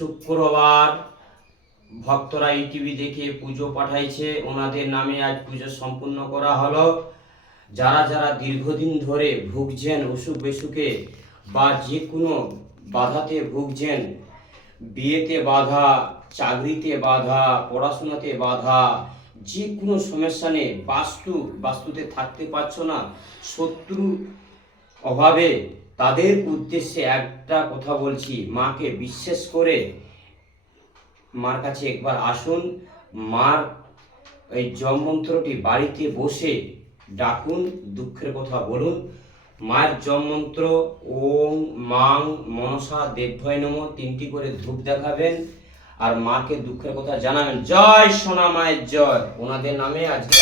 শুক্রবার ভক্তরা ইউটিভি দেখে পুজো পাঠাইছে, ওনাদের নামে আজ পুজো সম্পূর্ণ করা হলো। যারা যারা দীর্ঘদিন ধরে ভুগছেন অসুখ বিসুখে বা যে কোনো বাধাতে ভুগছেন, বিয়েতে বাধা, চাকরিতে বাধা, পড়াশোনাতে বাধা, যে কোনো সমস্যা নেই, বাস্তুতে থাকতে পারছো না, শত্রু অভাবে, তাদের উদ্দেশ্যে একটা কথা বলছি, মাকে বিশ্বাস করে মার কাছে একবার আসুন। মার এই জপমন্ত্রটি বাড়িতে বসে ডাকুন, দুঃখের কথা বলুন। মায়ের জপমন্ত্র ওং মাং মনসা দেবভয় নমঃ 3টি করে ধূপ দেখাবেন আর মাকে দুঃখের কথা জানাবেন। জয় সোনা মায়ের জয়। ওনাদের নামে আজকে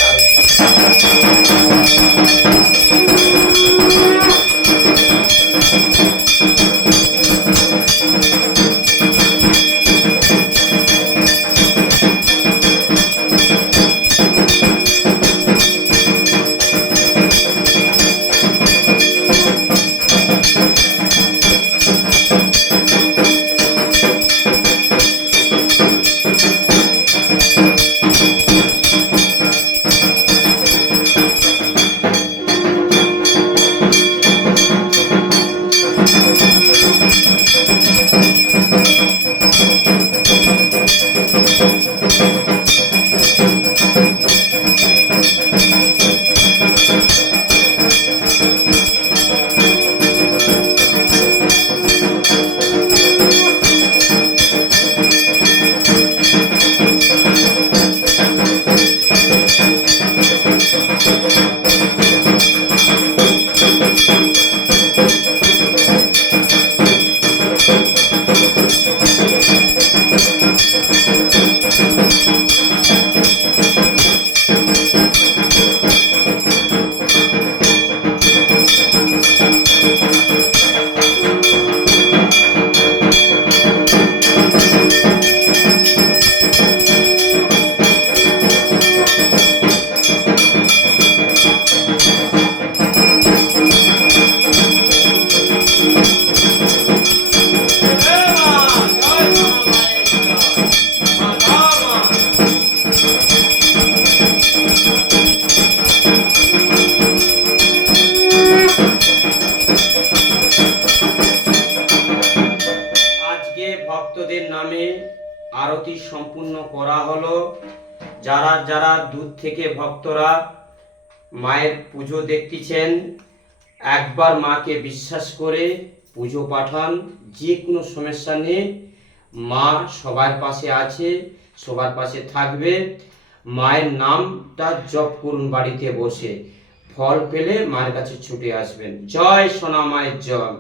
ভক্তদের নামে আরতি সম্পূর্ণ করা হলো। যারা যারা দূর থেকে ভক্তরা মায়ের পুজো দেখতেছেন, একবার মাকে বিশ্বাস করে পুজো পাঠান। যে কোনো সমস্যা নেই, মা সবার পাশে আছে, সবার পাশে থাকবে। মায়ের নামটা জপ করুন বাড়িতে বসে, ফল পেলে মায়ের কাছে ছুটে আসবেন। জয় সোনা মায়ের জয়।